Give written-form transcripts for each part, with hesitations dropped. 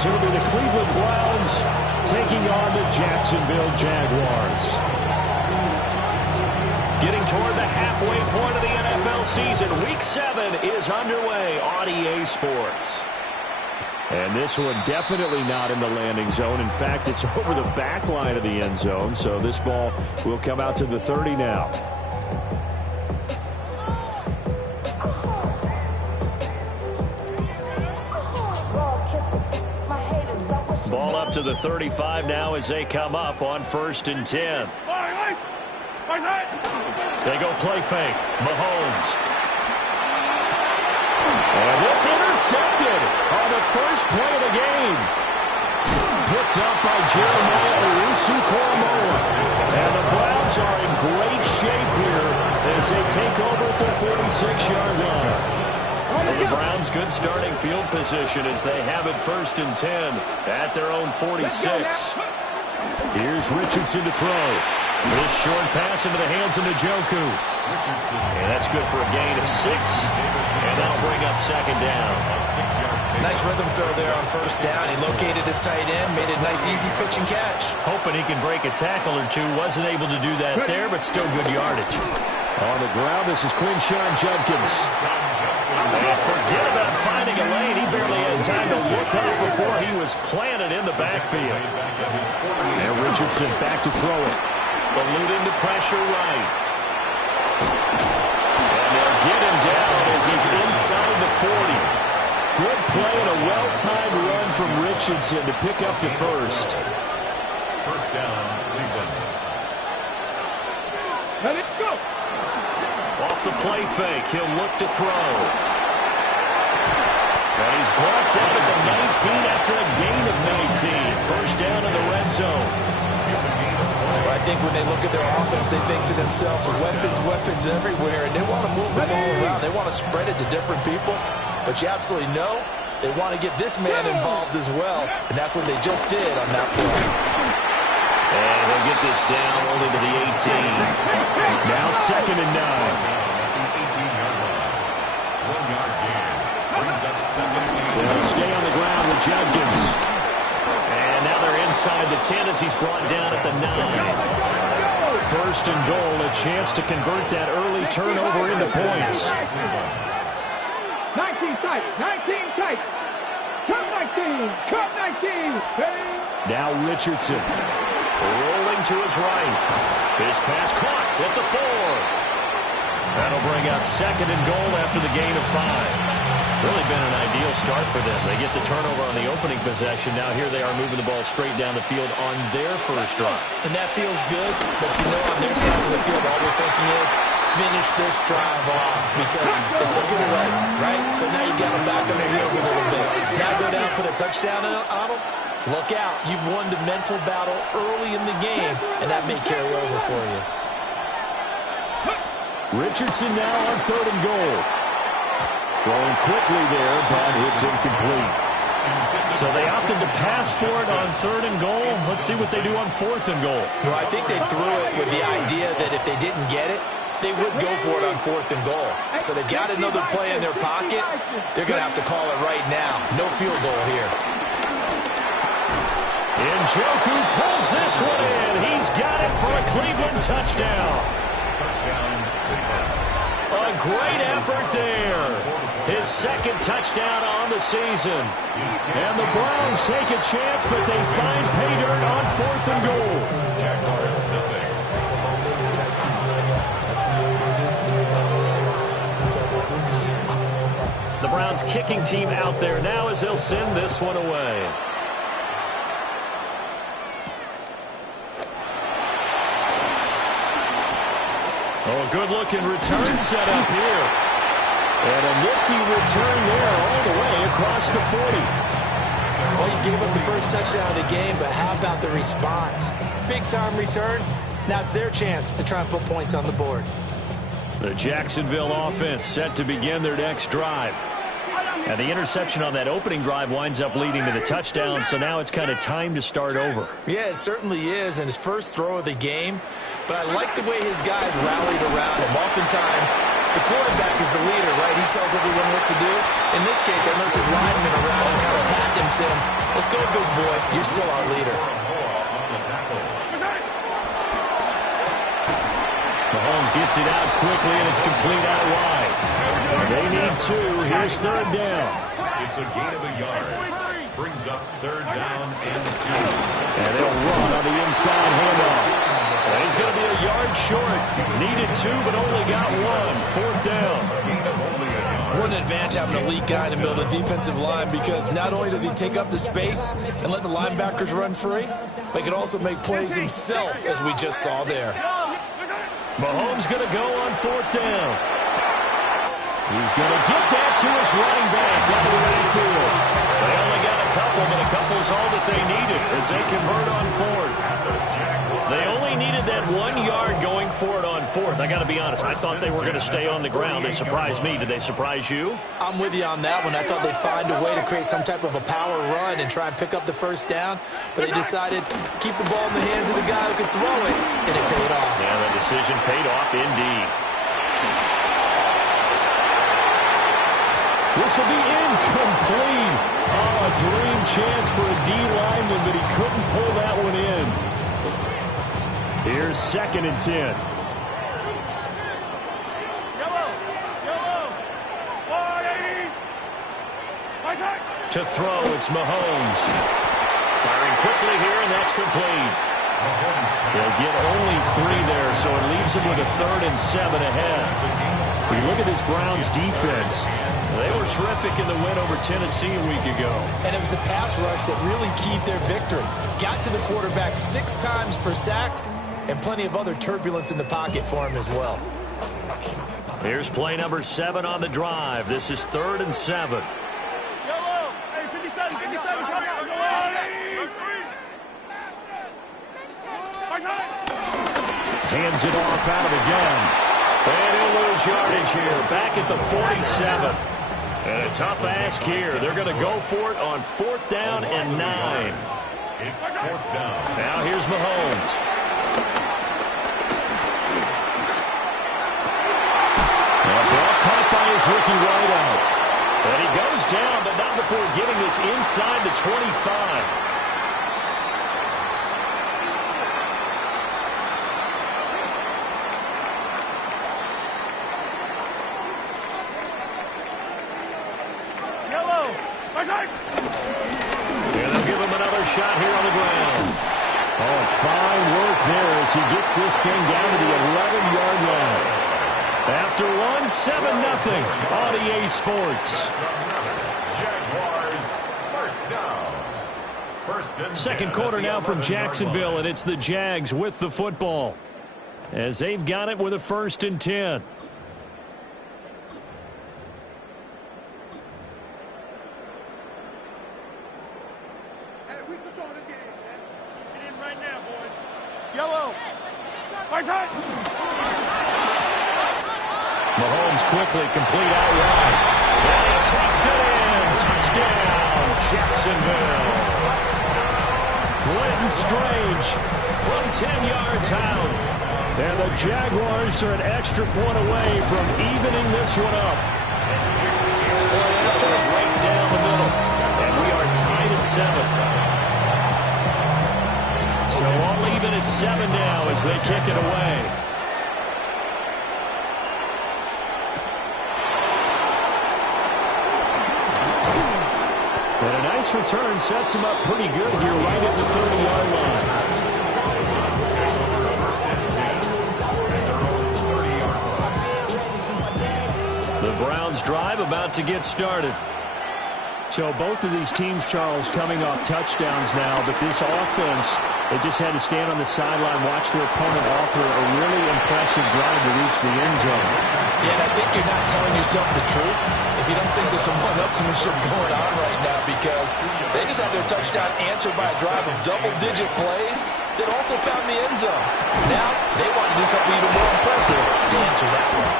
as it'll be the Cleveland Browns taking on the Jacksonville Jaguars. Getting toward the halfway point of the NFL season. Week 7 is underway on EA Sports. And this one definitely not in the landing zone. In fact, it's over the back line of the end zone. So this ball will come out to the 30 now. Ball up to the 35 now as they come up on 1st and 10. They go play fake. Mahomes. And this intercepted on the first play of the game. Picked up by Jeremiah Owusu-Koramoah. And the Browns are in great shape here as they take over at their 46-yard line. For the Browns, good starting field position as they have it 1st and 10 at their own 46. Here's Richardson to throw. This short pass into the hands of Njoku. And that's good for a gain of 6. And that'll bring up 2nd down. Nice rhythm throw there on 1st down. He located his tight end, made a nice easy pitch and catch. Hoping he can break a tackle or two. Wasn't able to do that there, but still good yardage. On the ground, this is Quinshon Judkins. And forget about finding a lane. He barely had time to look up before he was planted in the backfield. And Richardson back to throw it. Eluding the pressure right. And they'll get him down as he's inside the 40. Good play and a well-timed run from Richardson to pick up the first. 1st down, Cleveland. Let it go. Off the play fake, he'll look to throw. And he's brought down at the 19 after a gain of 19. 1st down in the red zone. Well, I think when they look at their offense, they think to themselves, weapons everywhere, and they want to move the ball around. They want to spread it to different people. But you absolutely know they want to get this man involved as well, and that's what they just did on that play. And they'll get this down only to the 18. Now 2nd and 9. 18-yard line. 1-yard gain. Brings up 2nd and 8. They'll stay on the ground with Judkins. And now they're inside the 10 as he's brought down at the 9. 1st and goal, a chance to convert that early turnover into points. 19 tight, 19 tight. Come 19, come 19. Now Richardson rolling to his right. His pass caught at the 4. That'll bring up 2nd and goal after the gain of 5. Really been an ideal start for them. They get the turnover on the opening possession. Now here they are moving the ball straight down the field on their first drive. And that feels good, but you know on their side of the field, all they're thinking is finish this drive off because they took it away, right? So now you've got them back on their heels a little bit. Now go down, put a touchdown on them. Look out. You've won the mental battle early in the game, and that may carry over for you. Richardson now on 3rd and goal. Throwing quickly there, but it's incomplete. So they opted to pass for it on 3rd and goal. Let's see what they do on 4th and goal. Well, I think they threw it with the idea that if they didn't get it, they would go for it on 4th and goal. So they've got another play in their pocket. They're going to have to call it right now. No field goal here. Njoku pulls this one in. He's got it for a Cleveland touchdown. Touchdown, Cleveland. A great effort there. His 2nd touchdown on the season. And the Browns take a chance, but they find pay dirt on 4th and goal. Jaguars, nothing. The Browns kicking team out there now as they'll send this one away. Oh, good-looking return set up here. And a nifty return there all the way across the 40. Well, you gave up the first touchdown of the game, but how about the response? Big-time return. Now it's their chance to try and put points on the board. The Jacksonville offense set to begin their next drive. And the interception on that opening drive winds up leading to the touchdown, so now it's kind of time to start over. Yeah, it certainly is, and his first throw of the game. But I like the way his guys rallied around him. Oftentimes, the quarterback is the leader, right? He tells everyone what to do. In this case, I noticed his linemen around him kind of patting him, saying, let's go, big boy. You're still our leader. Mahomes gets it out quickly, and it's complete out wide. They need 2. Here's third down. It's a gain of a yard. Brings up third down and 2. And they'll run on the inside handoff. Well, he's going to be a yard short. Needed 2, but only got 1. Fourth down. What an advantage having an elite guy in the middle of the defensive line, because not only does he take up the space and let the linebackers run free, but he can also make plays himself, as we just saw there. Mahomes going to go on fourth down. He's going to get that to his running back out of the backfield. They only got a couple, but a couple's all that they needed as they convert on fourth. They only needed that 1 yard going for it on fourth. I got to be honest, I thought they were going to stay on the ground. They surprised me. Did they surprise you? I'm with you on that one. I thought they'd find a way to create some type of a power run and try and pick up the first down, but they decided to keep the ball in the hands of the guy who could throw it, and it paid off. Yeah, the decision paid off indeed. This will be incomplete. Oh, a dream chance for a D lineman, but he couldn't pull that one in. Here's 2nd and 10. To throw, it's Mahomes. Firing quickly here, and that's complete. They'll get only 3 there, so it leaves them with a 3rd and 7 ahead. We look at this Browns defense. They were terrific in the win over Tennessee a week ago. And it was the pass rush that really keyed their victory. Got to the quarterback 6 times for sacks, and plenty of other turbulence in the pocket for him as well. Here's play number 7 on the drive. This is 3rd and 7. Hands it off out of the gun. And he'll lose yardage here. Back at the 47. And a tough ask here. They're going to go for it on 4th down and 9. It's 4th down. Now here's Mahomes. Now ball caught by his rookie wideout. And he goes down, but not before getting this inside the 25. And they'll give him another shot here on the ground. Oh, fine work there as he gets this thing down to the 11-yard line. After one, 7-0 on EA Sports. Jaguars, first down. First and 2nd quarter now from Jacksonville, and it's the Jags with the football as they've got it with a 1st and 10. Mahomes quickly complete out wide. And he takes it in. Touchdown, Jacksonville. Clinton Strange from 10 yards out. And the Jaguars are an extra point away from evening this one up. After a break down the middle. And we are tied at 7. So all even at 7 now as they kick it away. And a nice return sets him up pretty good here right at the 30-yard line. The Browns drive about to get started. So both of these teams, Charles, coming off touchdowns now, but this offense, they just had to stand on the sideline, watch their opponent offer a really impressive drive to reach the end zone. Yeah, and I think you're not telling yourself the truth if you don't think there's some one-upsmanship going on right now, because they just had their touchdown answered by a drive of double-digit plays that also found the end zone. Now they want to do something even more impressive to answer that one.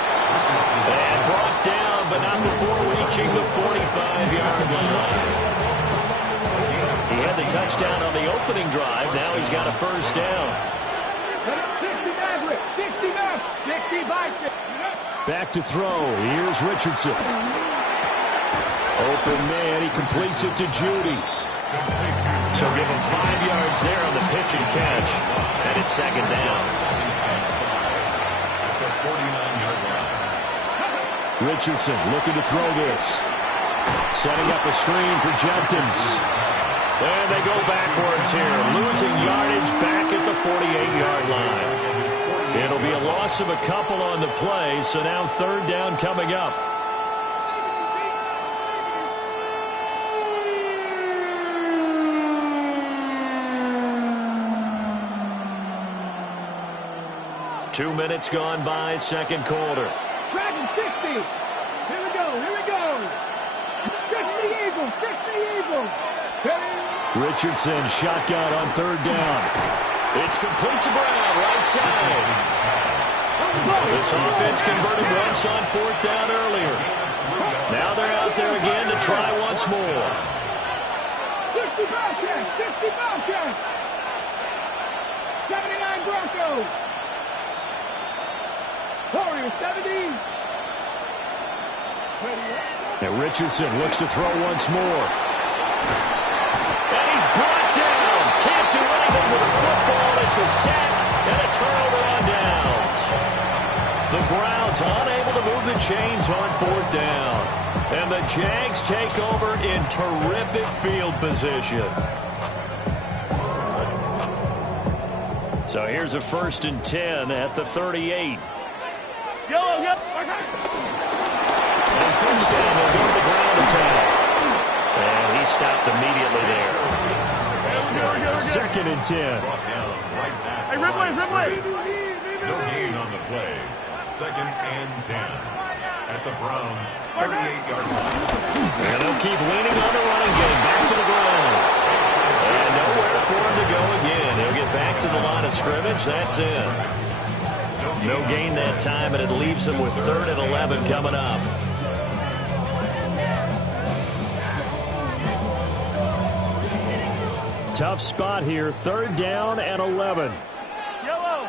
And brought down, but not before reaching the 45-yard line. He had the touchdown on the opening drive. Now he's got a first down. Back to throw. Here's Richardson. Open man. He completes it to Judy. So give him 5 yards there on the pitch and catch. And it's second down. At the 49-yard line. Richardson looking to throw this. Setting up a screen for Jenkins. And they go backwards here. Losing yardage back at the 48-yard line. It'll be a loss of a couple on the play, so now third down coming up. Two minutes gone by, second quarter. Dragon 60. Here we go. Here we go. 60 Eagles. 60 Eagles. Richardson shotgun on third down. It's complete to Brown, right side. This offense converted once on fourth down earlier. Now they're out there again to try once more. 60 Bobcats. 60 Bobcats. 79 Broncos. Warriors 70. And Richardson looks to throw once more. And he's brought down. Can't do anything with a football. It's a sack and a turnover on downs. The Browns unable to move the chains on fourth down. And the Jags take over in terrific field position. So here's a 1st and 10 at the 38. Yellow. And first down, they'll go to the ground attack. And he stopped immediately there. Second and 10. Hey, Ripley. No gain on the play. 2nd and 10. At the Browns' 38-yard line. And they'll keep leaning on the running game. Back to the ground. And nowhere for him to go again. He'll get back to the line of scrimmage. That's it. No gain that time, and it leaves them with 3rd and 11 coming up. Tough spot here. 3rd down and 11. Yellow.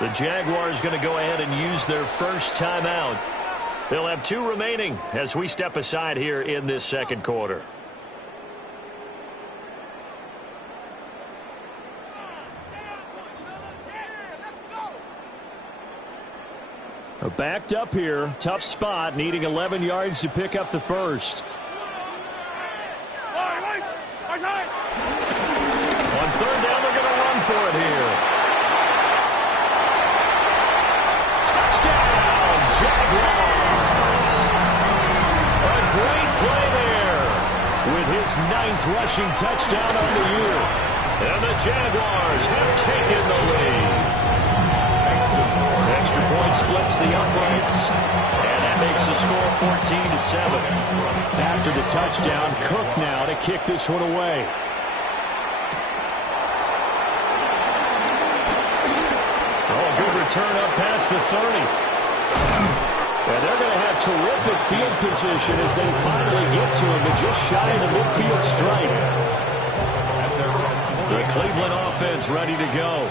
The Jaguars going to go ahead and use their first timeout. They'll have 2 remaining as we step aside here in this second quarter. Backed up here. Tough spot. Needing 11 yards to pick up the first. On third down, they're going to run for it here. Touchdown, Jaguars. A great play there with his 9th rushing touchdown on the year. And the Jaguars have taken the lead. Extra point splits the uprights, and that makes the score 14-7. After the touchdown, Cook now to kick this one away. Oh, good return up past the 30. And they're going to have terrific field position as they finally get to him, but just shy of the midfield stripe. The Cleveland offense ready to go.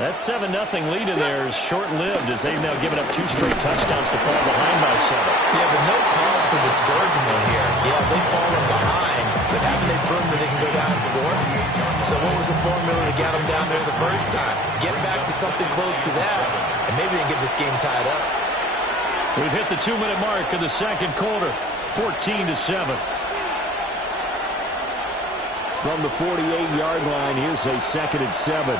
That 7-0 lead of theirs short-lived as they've now given up 2 straight touchdowns to fall behind by 7. Yeah, but no cause for discouragement here. Yeah, they've fallen behind, but haven't they proven that they can go down and score? So what was the formula to get them down there the first time? Get back to something close to that, and maybe they can get this game tied up. We've hit the 2-minute mark of the second quarter, 14-7. From the 48-yard line, here's a 2nd and 7.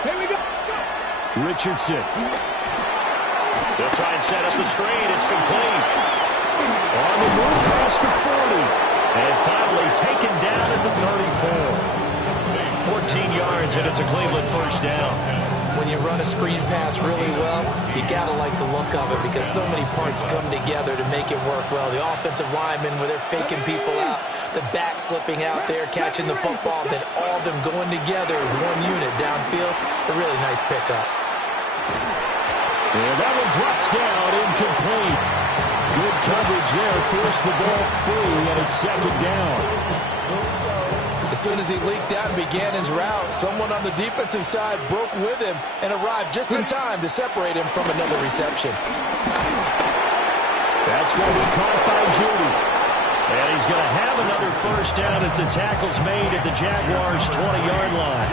Here we go. Richardson. They'll try and set up the screen. It's complete. On the move past the 40. And finally taken down at the 34. 14 yards, and it's a Cleveland first down. When you run a screen pass really well, you got to like the look of it because so many parts come together to make it work well. The offensive linemen, where they're faking people out, the back slipping out there, catching the football, then all of them going together as one unit downfield. A really nice pickup. And that one drops down, incomplete. Good coverage there, forced the ball free, and it's second down. As soon as he leaked out and began his route, someone on the defensive side broke with him and arrived just in time to separate him from another reception. That's going to be caught by Judy. And going to have another first down as the tackle's made at the Jaguars' 20-yard line.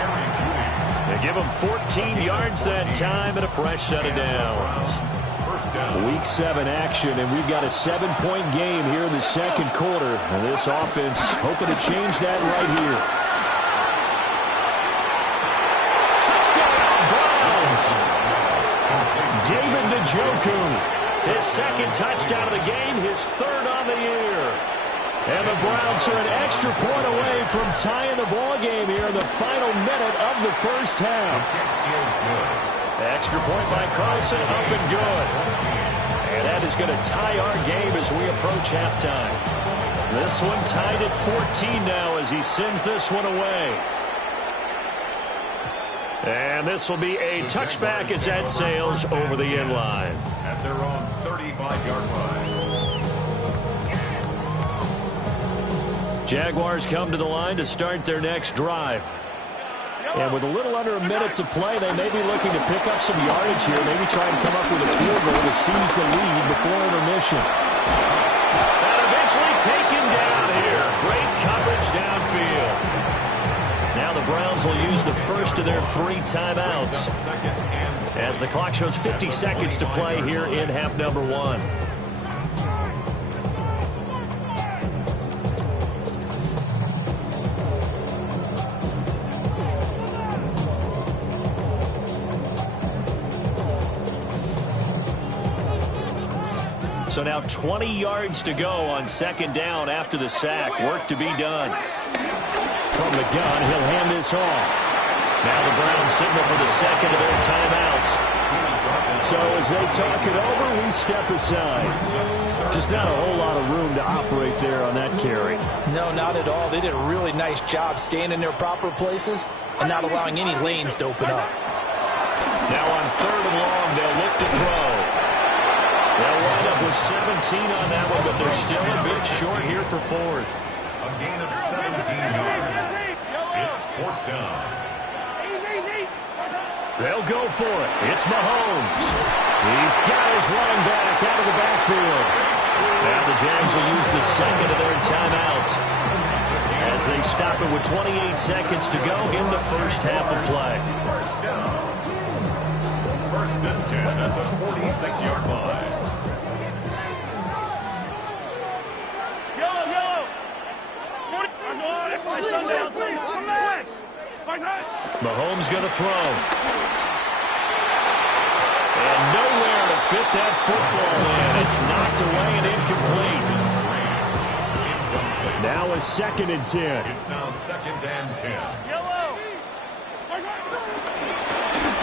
They give them 14 yards that time and a fresh set of downs. Week 7 action, and we've got a 7-point game here in the second quarter. And this offense hoping to change that right here. Touchdown, Browns! David Njoku, his second touchdown of the game, his third on the year. And the Browns are an extra point away from tying the ball game here in the final minute of the first half. Extra point by Carlson, up and good. And that is going to tie our game as we approach halftime. This one tied at 14 now as he sends this one away. And this will be a touchback as that sails over the end line. At their own 35-yard line. Jaguars come to the line to start their next drive. And with a little under a minute to play, they may be looking to pick up some yardage here. Maybe try and come up with a field goal to seize the lead before intermission. And eventually taken down here. Great coverage downfield. Now the Browns will use the first of their 3 timeouts as the clock shows 50 seconds to play here in half number 1. So now 20 yards to go on second down after the sack. Work to be done. From the gun, he'll hand this off. Now the Browns signal for the second of their timeouts. So as they talk it over, we step aside. Just not a whole lot of room to operate there on that carry. No, not at all. They did a really nice job staying in their proper places and not allowing any lanes to open up. Now on third and long, they'll look to throw. They'll wind up with 17 on that one, but they're still a bit short here for fourth. A gain of 17 yards. It's fourth down. They'll go for it. It's Mahomes. He's got his running back out of the backfield. Now the Jags will use the second of their timeouts as they stop it with 28 seconds to go in the first half of play. First down. First and 10 at the 46-yard line. Mahomes going to throw. And nowhere to fit that football in. It's knocked away and incomplete. Now a second and 10. It's now second and 10.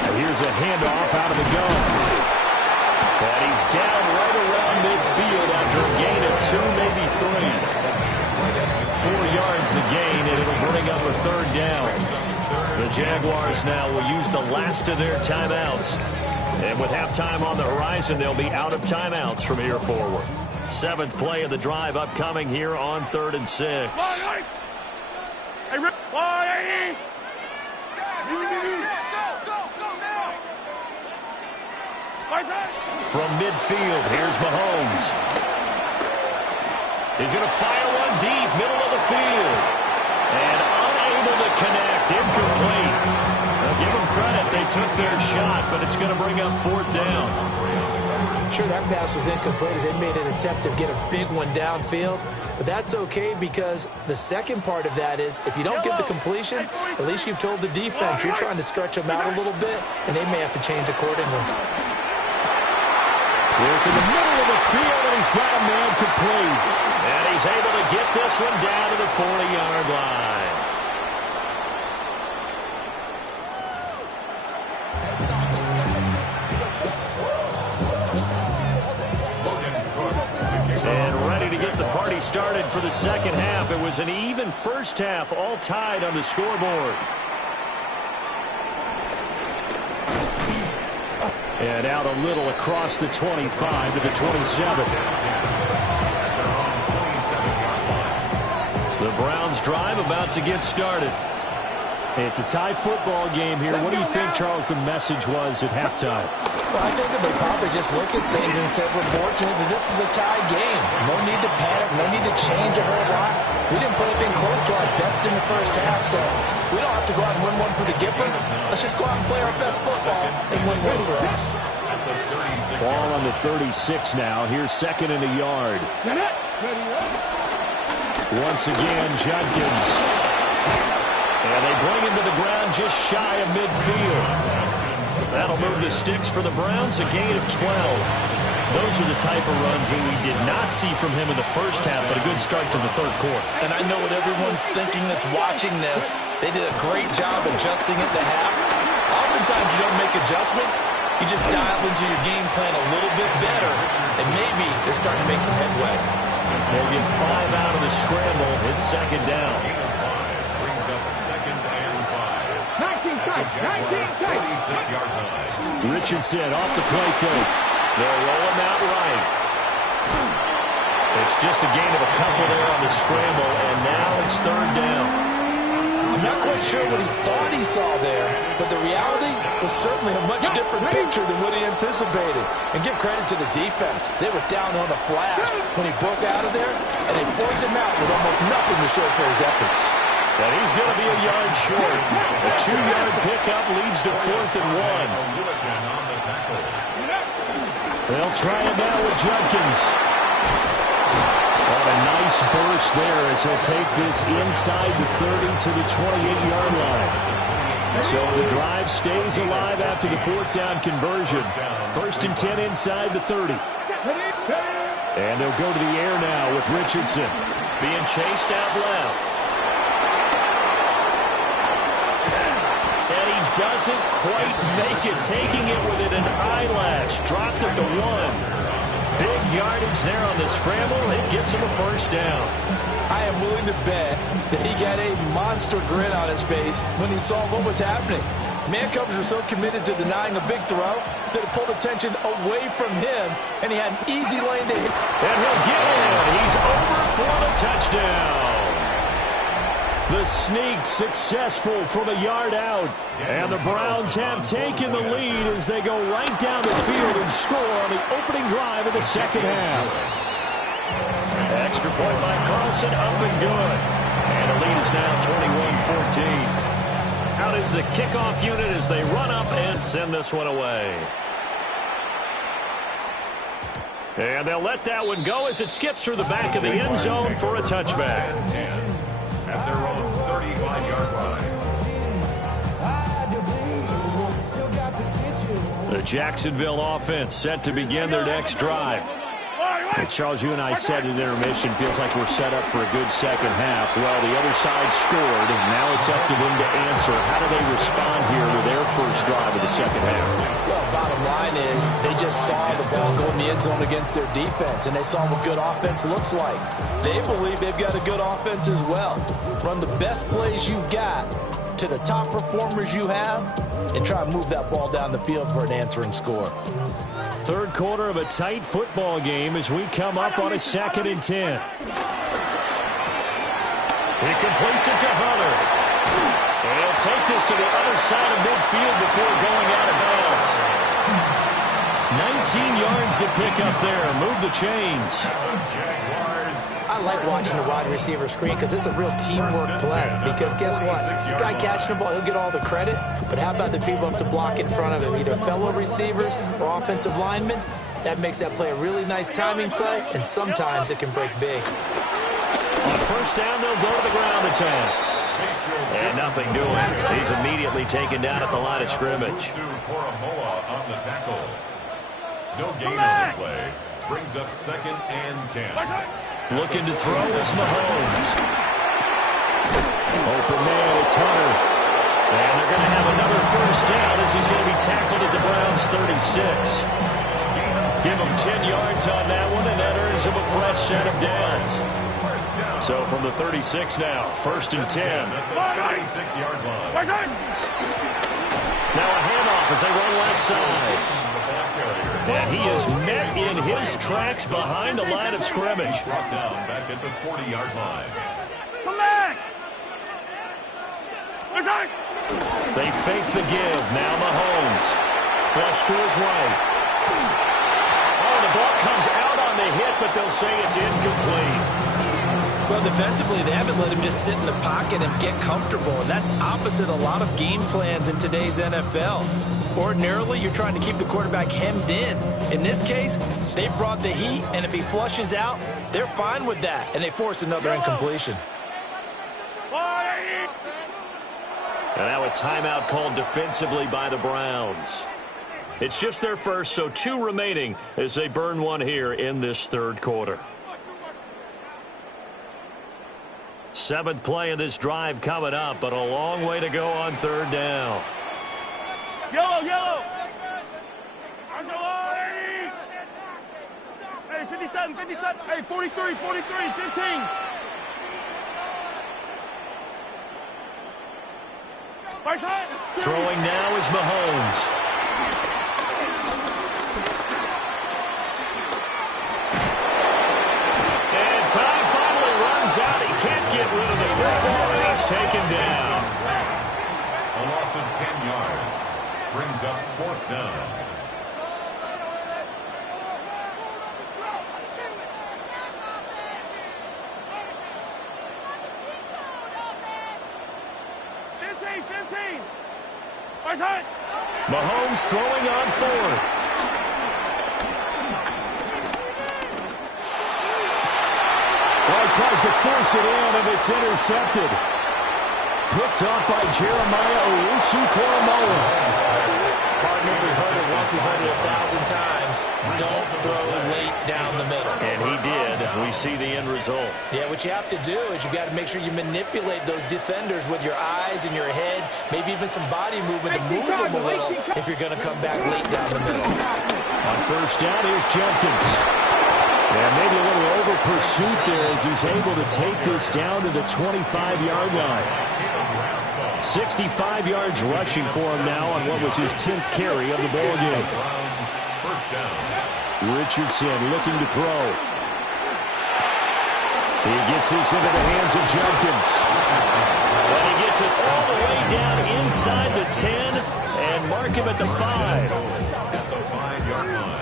And here's a handoff out of the gun. And he's down right around midfield after a gain of 2, maybe 3. 4 yards the gain, and it'll bring up a third down. The Jaguars now will use the last of their timeouts. And with halftime on the horizon, they'll be out of timeouts from here forward. 7th play of the drive upcoming here on 3rd and 6. From midfield, here's Mahomes. He's going to fire one deep, middle of the field. And unable to connect, incomplete. Now give them credit, they took their shot, but it's going to bring up 4th down. Sure, that pass was incomplete as they made an attempt to get a big one downfield. But that's okay because the second part of that is if you don't get the completion, at least you've told the defense you're trying to stretch them out a little bit, and they may have to change accordingly. Work in the middle of the field, and he's got a man complete. And he's able to get this one down to the 40-yard line. And ready to get the party started for the second half. It was an even first half, all tied on the scoreboard. And out a little across the 25 to the 27. The Browns drive about to get started. It's a tie football game here. What do you think, Charles, the message was at halftime? Well, I think that they probably just looked at things and said, we're fortunate that this is a tie game. No need to panic, no need to change a whole lot. We didn't put anything close to our best in the first half, so we don't have to go out and win one for the Gipper. Let's just go out and play our best football and win one for us. Ball on the 36 now. Here's second and a yard. Once again, Judkins. And they bring him to the ground just shy of midfield. That'll move the sticks for the Browns, a gain of 12. Those are the type of runs that we did not see from him in the first half, but a good start to the third quarter. And I know what everyone's thinking that's watching this. They did a great job adjusting at the half. Oftentimes you don't make adjustments. You just dial into your game plan a little bit better, and maybe they're starting to make some headway. They'll get 5 out of the scramble. It's second down. Brings up second and 5. 19 tight, 19 tight. 46-yard line. Richardson off the play fake. They're rolling out right. It's just a gain of a couple there on the scramble, and now it's third down. I'm not quite sure what he thought he saw there, but the reality was certainly a much different picture than what he anticipated. And give credit to the defense. They were down on a flash when he broke out of there, and they forced him out with almost nothing to show for his efforts. And he's going to be a yard short. A 2-yard pickup leads to 4th and 1. They'll try it now with Judkins. Oh, a nice burst there as he'll take this inside the 30 to the 28-yard line. So the drive stays alive after the 4th down conversion. 1st and 10 inside the 30. And they'll go to the air now with Richardson being chased out left. Doesn't quite make it, taking it within an eyelash. Dropped at the 1. Big yardage there on the scramble. It gets him a first down. I am willing to bet that he got a monster grin on his face when he saw what was happening. Man covers are so committed to denying a big throw that it pulled attention away from him, and he had an easy lane to hit. And he'll get in. He's over for the touchdown. The sneak successful from a yard out. And the Browns have taken the lead as they go right down the field and score on the opening drive of the second half. Extra point by Carlson, up and good. And the lead is now 21-14. Out is the kickoff unit as they run up and send this one away. And they'll let that one go as it skips through the back of the end zone for a touchback. At their own 35-yard line. The Jacksonville offense set to begin their next drive. And Charles, you and I said at intermission, feels like we're set up for a good second half. Well, the other side scored, and now it's up to them to answer. How do they respond here with their first drive of the second half? Well, bottom line is they just saw the ball go in the end zone against their defense, and they saw what good offense looks like. They believe they've got a good offense as well. Run the best plays you got to the top performers you have, and try to move that ball down the field for an answering score. Third quarter of a tight football game as we come up on a 2nd and 10. He completes it to Hunter. And he'll take this to the other side of midfield before going out of bounds. 19 yards the pick up there. Move the chains. I like watching the wide receiver screen because it's a real teamwork play. Because guess what? The guy catching the ball, he'll get all the credit. But how about the people up to block in front of him, either fellow receivers or offensive linemen? That makes that play a really nice timing play, and sometimes it can break big. On first down, they'll go to the ground attack. And nothing doing. He's immediately taken down at the line of scrimmage. On the tackle. No gain on the play. Brings up 2nd and 10. Looking to throw is Mahomes. Open man, it's Hunter. And they're going to have another first down as he's going to be tackled at the Browns 36. Give him 10 yards on that one, and that earns him a fresh set of downs. So from the 36 now, 1st and 10. 36-yard line. Now a handoff as they run left side. And he is met in his tracks behind the line of scrimmage. Brought down back at the 40-yard line. Come back! They fake the give. Now Mahomes. Flush to his right. Oh, the ball comes out on the hit, but they'll say it's incomplete. Well, defensively, they haven't let him just sit in the pocket and get comfortable, and that's opposite a lot of game plans in today's NFL. Ordinarily, you're trying to keep the quarterback hemmed in. In this case, they brought the heat, and if he flushes out, they're fine with that, and they force another incompletion. And now a timeout called defensively by the Browns. It's just their first, so 2 remaining as they burn one here in this third quarter. 7th play of this drive coming up, but a long way to go on third down. Yellow, yellow. Hey, 57, 57. Hey, 43, 43, 15. Throwing now is Mahomes. And time finally runs out. He can't get rid of the football, and he's taken down. A loss of 10 yards brings up 4th down. Mahomes throwing on 4th. Well, he tries to force it in, and it's intercepted. Picked up by Jeremiah Owusu-Koramoah. Partner, we've heard it once, we've heard it 1,000 times. Don't throw late down the middle. And he did. We see the end result. Yeah, what you have to do is you got to make sure you manipulate those defenders with your eyes and your head, maybe even some body movement to move them a little if you're going to come back late down the middle. On first down, here's Jenkins. And maybe a little over pursuit there as he's able to take this down to the 25-yard line. 65 yards rushing for him now on what was his 10th carry of the ball game. First down. Richardson looking to throw. He gets this into the hands of Jenkins. And he gets it all the way down inside the 10 and mark him at the 5. At the 5-yard line.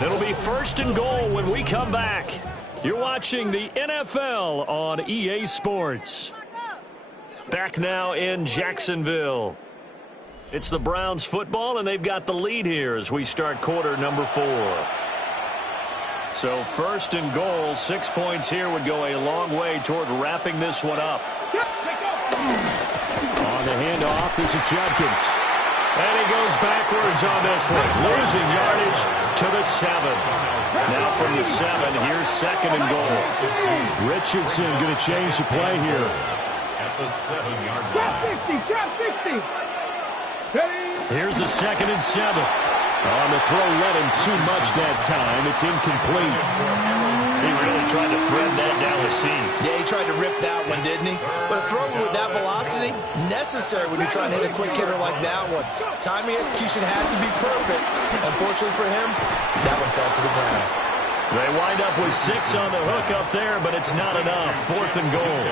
It'll be 1st and goal when we come back. You're watching the NFL on EA Sports. Back now in Jacksonville. It's the Browns football, and they've got the lead here as we start quarter number 4. So 1st and goal, 6 points here would go a long way toward wrapping this one up. On the handoff, this is Jenkins. And he goes backwards on this one, losing yardage to the 7. Now from the 7, here's 2nd and goal. Richardson going to change the play here. At the 7-yard Drop line. 60, drop 60. Here's the 2nd and 7. On the throw, let him too much that time. It's incomplete. He really tried to thread that down the seam. Yeah, he tried to rip that one, didn't he? But a throw with that velocity, necessary when you're trying to hit a quick hitter like that one. Timing execution has to be perfect. Unfortunately for him, that one fell to the ground. They wind up with 6 on the hook up there, but it's not enough. 4th and goal.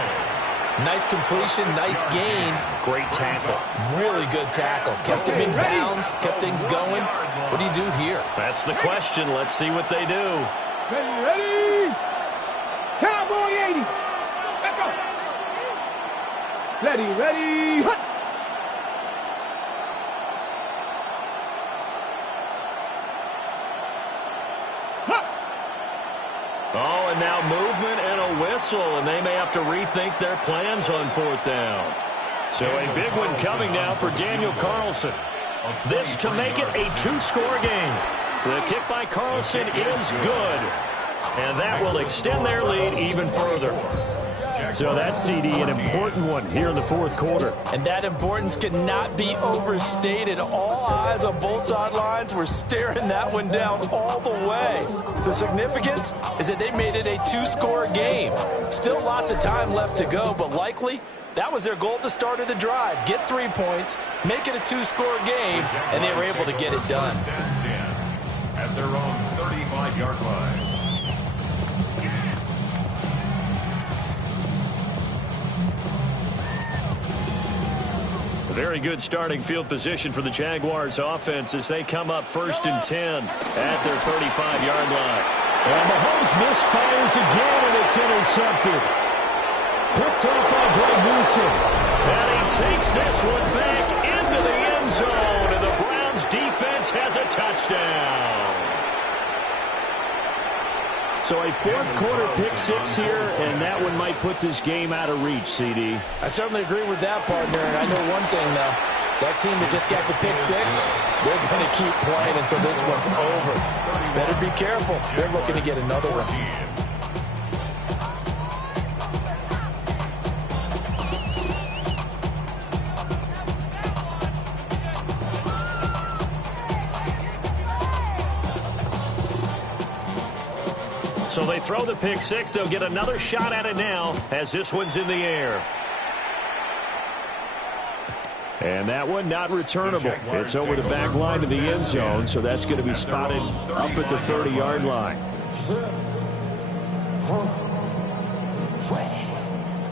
Nice completion, nice gain. Great tackle. Really good tackle. Kept him in bounds, kept things going. What do you do here? That's the question. Let's see what they do. Ready? Cowboy 80. Back up. Ready. Hut. Oh, and now movement and a whistle, and they may have to rethink their plans on 4th down. So a big one coming now for Daniel Carlson. This to make it a 2-score game. The kick by Carlson is good, and that will extend their lead even further. So that's, CD, an important one here in the 4th quarter. And that importance cannot be overstated. All eyes on both sidelines were staring that one down all the way. The significance is that they made it a 2-score game. Still lots of time left to go, but likely that was their goal at the start of the drive. Get 3 points, make it a 2-score game, and they were able to get it done. At their own 35-yard line. Very good starting field position for the Jaguars offense as they come up 1st and 10 at their 35-yard line. And Mahomes throws, misfires again, and it's intercepted. Picked up by Greg Newsom. And he takes this one back into the end zone, and the Browns defense has a touchdown. So a fourth quarter pick six here, and that one might put this game out of reach, CD. I certainly agree with that, partner, and I know one thing, though. That team that just got the pick six, they're going to keep playing until this one's over. Better be careful. They're looking to get another one. So they throw the pick six. They'll get another shot at it now as this one's in the air. And that one not returnable. It's over the back line of the end zone, so that's going to be spotted up at the 30-yard line.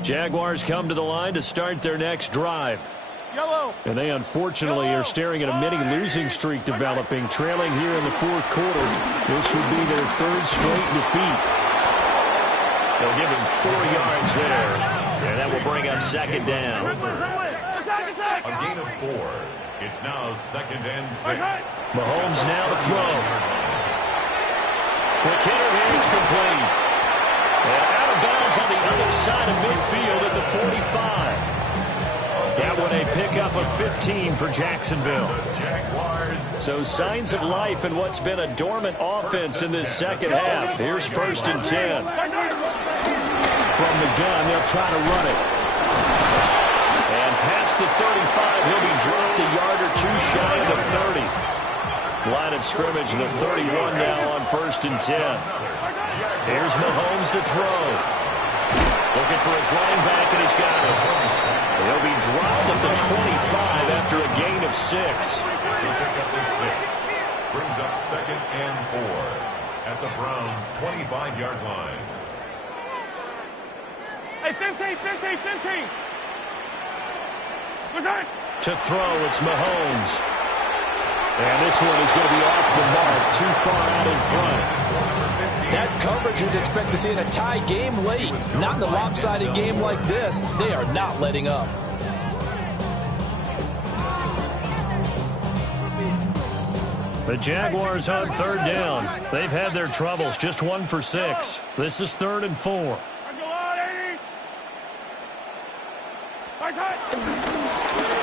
Jaguars come to the line to start their next drive. And they unfortunately are staring at a mini losing streak developing, trailing here in the fourth quarter. This would be their third straight defeat. They'll give him 4 yards there, and that will bring up second down. A gain of 4. It's now 2nd and 6. Mahomes now to throw. The kicker is complete. And out of bounds on the other side of midfield at the 45. That one a pickup of 15 for Jacksonville. So signs of life in what's been a dormant offense in this second half. Here's 1st and 10. From the gun, they'll try to run it. And past the 35, he'll be dropped a yard or two shy of the 30. Line of scrimmage, the 31 now on 1st and 10. Here's Mahomes to throw. Looking for his running back, and he's got it. He'll be dropped at the 25 after a gain of 6. So pick up this 6. Brings up 2nd and 4 at the Browns' 25-yard line. Hey, 15. What's that? To throw, it's Mahomes. And this one is going to be off the mark, too far out in front. That's coverage you'd expect to see in a tie game late. Not in a lopsided game like this. They are not letting up. The Jaguars on 3rd down. They've had their troubles, just 1 for 6. This is 3rd and 4.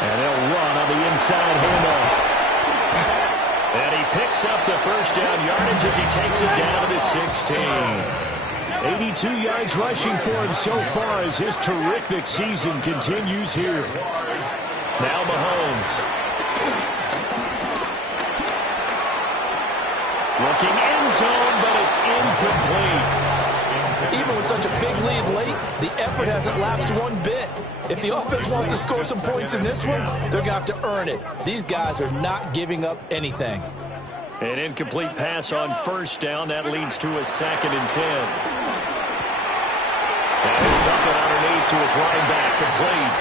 And they'll run on the inside handoff. And he picks up the 1st down yardage as he takes it down to the 16. 82 yards rushing for him so far as his terrific season continues here. Now Mahomes. Looking end zone, but it's incomplete. Even with such a big lead late, the effort hasn't lapsed one bit. If the offense wants to score some points in this one, they're going to have to earn it. These guys are not giving up anything. An incomplete pass on 1st down. That leads to a 2nd and 10. And he's dumping underneath to his running back, complete.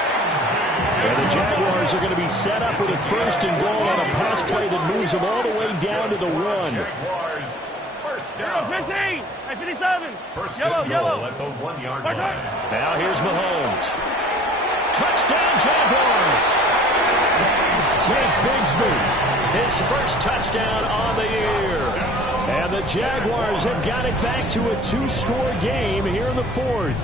And the Jaguars are going to be set up with a 1st and goal on a pass play that moves them all the way down to the 1. Jaguars, 1st down. 15. 57. First and goal at the 1-yard line. Now here's Mahomes. Touchdown, Jaguars. Ted Bigsby, his first touchdown on the year. And the Jaguars have got it back to a 2-score game here in the 4th.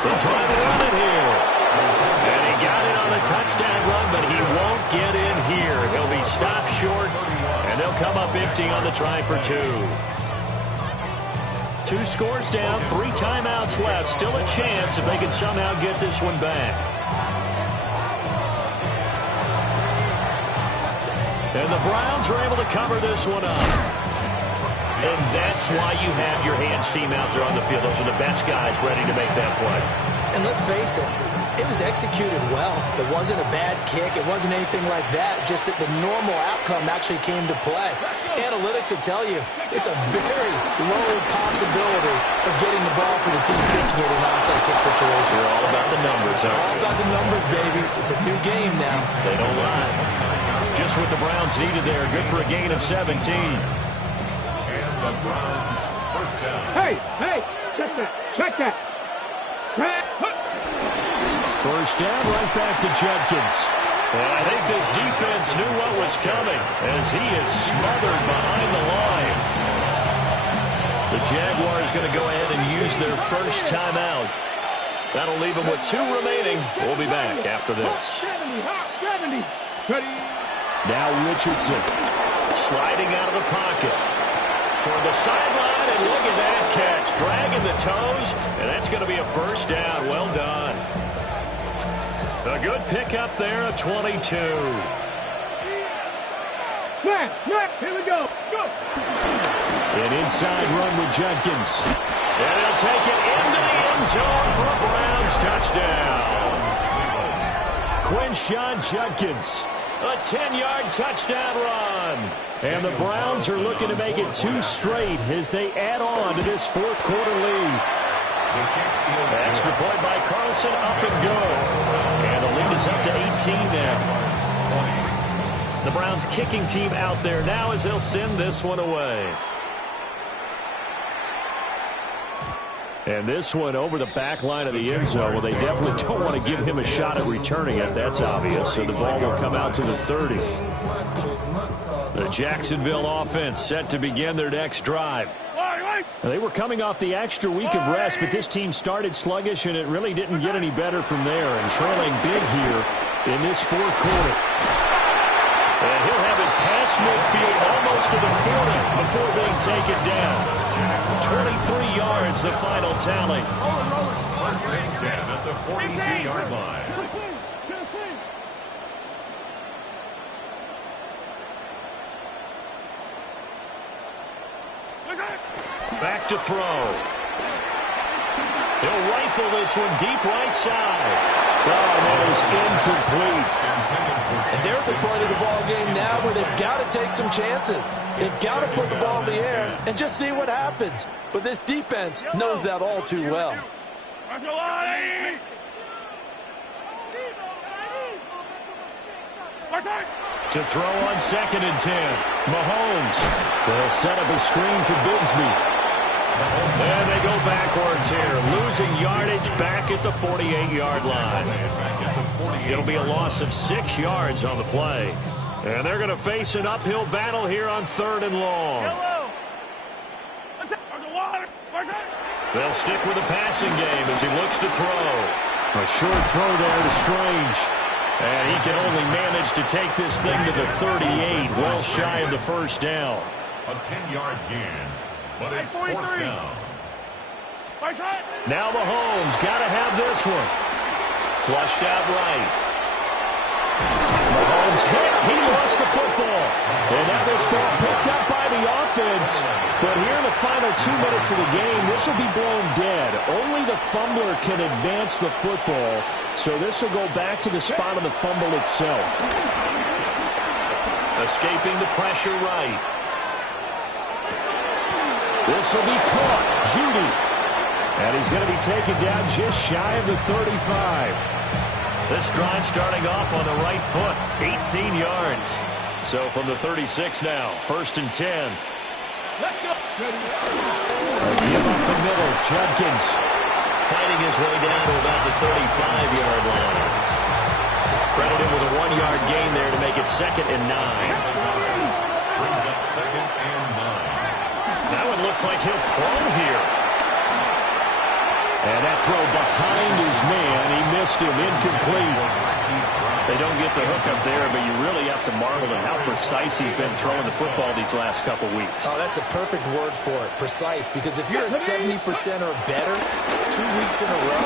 They'll try to run it here. And he got it on the touchdown run, but he won't get in here. He'll be stopped short, and they'll come up empty on the try for 2. 2 scores down, 3 timeouts left. Still a chance if they can somehow get this one back. And the Browns are able to cover this one up. And that's why you have your hands team out there on the field. Those are the best guys ready to make that play. And let's face it, it was executed well. It wasn't a bad kick. It wasn't anything like that. Just that the normal outcome actually came to play. Analytics will tell you it's a very low possibility of getting the ball for the team kicking it in an onside kick situation. They're all about the numbers, huh? All about the numbers, baby. It's a new game now. They don't lie. Just what the Browns needed there. Good for a gain of 17. And the Browns first down. Hey, check that, check that. First down, right back to Judkins. And I think this defense knew what was coming as he is smothered behind the line. The Jaguars going to go ahead and use their first timeout. That'll leave them with 2 remaining. We'll be back after this. 70. Now Richardson sliding out of the pocket toward the sideline, and look at that catch, dragging the toes, and that's going to be a first down. Well done. A good pickup there, a 22. Snap, here we go. Go. An inside run with Judkins. And he'll take it into the end zone for a Browns touchdown. Quinshon Judkins, a 10-yard touchdown run. And the Browns are looking to make it 2 straight as they add on to this fourth quarter lead. Extra point by Carlson, up and good. And the lead is up to 18 now. The Browns kicking team out there now as they'll send this one away. And this one over the back line of the end zone. Well, they definitely don't want to give him a shot at returning it. That's obvious. So the ball will come out to the 30. The Jacksonville offense set to begin their next drive. They were coming off the extra week of rest, but this team started sluggish, and it really didn't get any better from there. And trailing big here in this fourth quarter. And he'll have it past midfield almost to the 40 before being taken down. 23 yards, the final tally. First and 10 at the 42-yard line. Back to throw. He'll rifle this one deep right side. Oh, that is incomplete. And they're at the point of the ball game now where they've got to take some chances. They've got to put the ball in the air and just see what happens. But this defense knows that all too well. To throw on 2nd and 10. Mahomes. They'll set up a screen for Bigsby. And they go backwards here, losing yardage back at the 48-yard line. It'll be a loss of 6 yards on the play. And they're going to face an uphill battle here on 3rd and long. They'll stick with the passing game as he looks to throw. A short throw there to Strange. And he can only manage to take this thing to the 38, well shy of the first down. A 10-yard gain, but it's 4th down. Now Mahomes got to have this one. Flushed out right. Mahomes hit. He lost the football. And now this ball picked up by the offense. But here in the final 2 minutes of the game, this will be blown dead. Only the fumbler can advance the football. So this will go back to the spot of the fumble itself. Escaping the pressure right. This will be caught. Judy. And he's going to be taken down just shy of the 35. This drive starting off on the right foot, 18 yards. So from the 36 now, 1st and 10. Let's go. A give up the middle, Judkins. Fighting his way down to about the 35-yard line. Credited with a 1-yard gain there to make it 2nd and 9. Brings up 2nd and 9. That one looks like he'll throw here. And that throw behind his man, he missed him, incomplete. They don't get the hook up there, but you really have to marvel at how precise he's been throwing the football these last couple weeks. Oh, that's the perfect word for it, precise, because if you're at 70% or better 2 weeks in a row,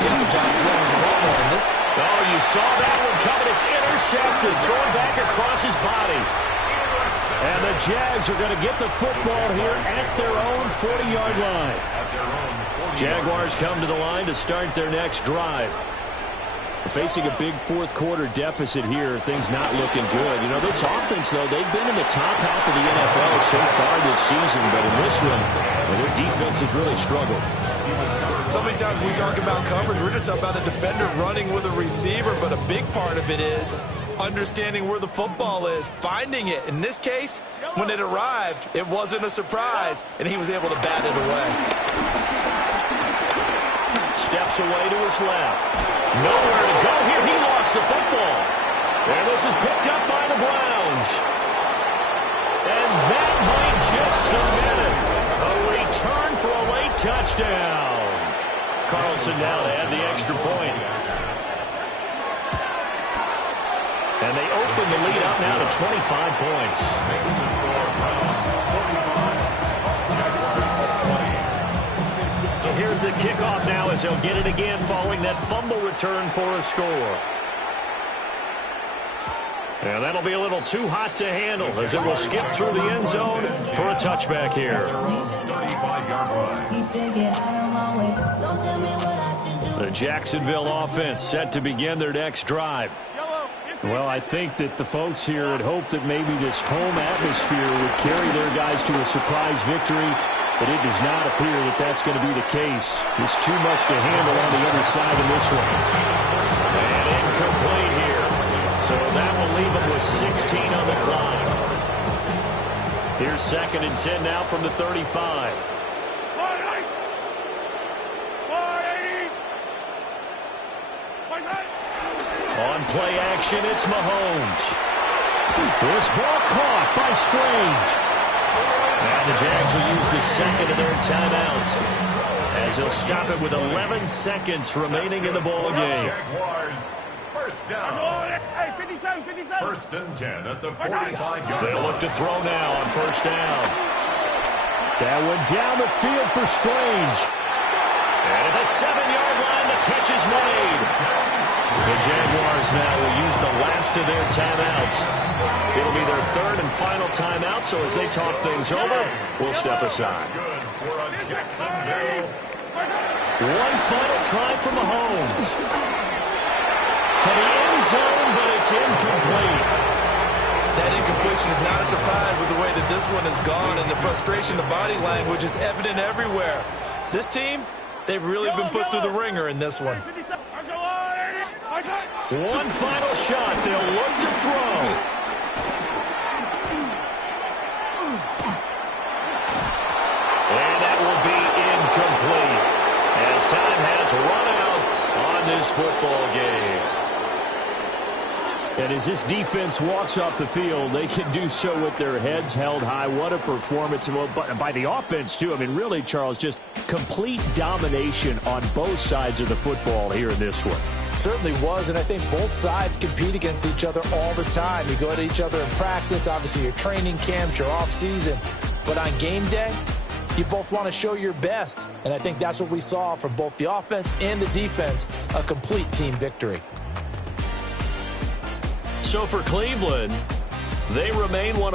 you have a job as long as you want more than this. Oh, you saw that one coming. It's intercepted, thrown back across his body. And the Jags are going to get the football here at their own 40-yard line. Jaguars come to the line to start their next drive. Facing a big fourth quarter deficit here, things not looking good. You know, this offense, though, they've been in the top half of the NFL so far this season, but in this one, well, their defense has really struggled. So many times we talk about coverage, we're just about a defender running with a receiver, but a big part of it is understanding where the football is, finding it. In this case, when it arrived, it wasn't a surprise, and he was able to bat it away. Steps away to his left. Nowhere to go here. He lost the football. And this is picked up by the Browns. And that might just cement it. A return for a late touchdown. Carlson now to add the extra point. And they open the lead up now to 25 points. So here's the kickoff now as they'll get it again following that fumble return for a score. And that'll be a little too hot to handle as it will skip through the end zone for a touchback here. The Jacksonville offense set to begin their next drive. Well, I think that the folks here had hoped that maybe this home atmosphere would carry their guys to a surprise victory, but it does not appear that that's going to be the case. There's too much to handle on the other side of this one. And incomplete here. So that will leave them with 16 on the clock. Here's 2nd and 10 now from the 35. On play action, it's Mahomes. This ball caught by Strange. And the Jags will use the second of their timeouts as they'll stop it with 11 seconds remaining in the ball game. First down. 1st and 10 at the 45-yard. They'll look to throw now on 1st down. That went down the field for Strange. And at the 7-yard line, the catch is made. The Jaguars now will use the last of their timeouts. It'll be their 3rd and final timeout, so as they talk things over, we'll step aside. One final try from Mahomes. To the end zone, but it's incomplete. That incompletion is not a surprise with the way that this one has gone, and the frustration, the body language is evident everywhere. This team, they've really been put through the ringer in this one. One final shot. They'll look to throw. And that will be incomplete as time has run out on this football game. And as this defense walks off the field, they can do so with their heads held high. What a performance by the offense, too. I mean, really, Charles, just complete domination on both sides of the football here in this one. Certainly was, and I think both sides compete against each other all the time. You go at each other in practice, obviously your training camps, your off-season. But on game day, you both want to show your best. And I think that's what we saw from both the offense and the defense, a complete team victory. So for Cleveland, they remain one of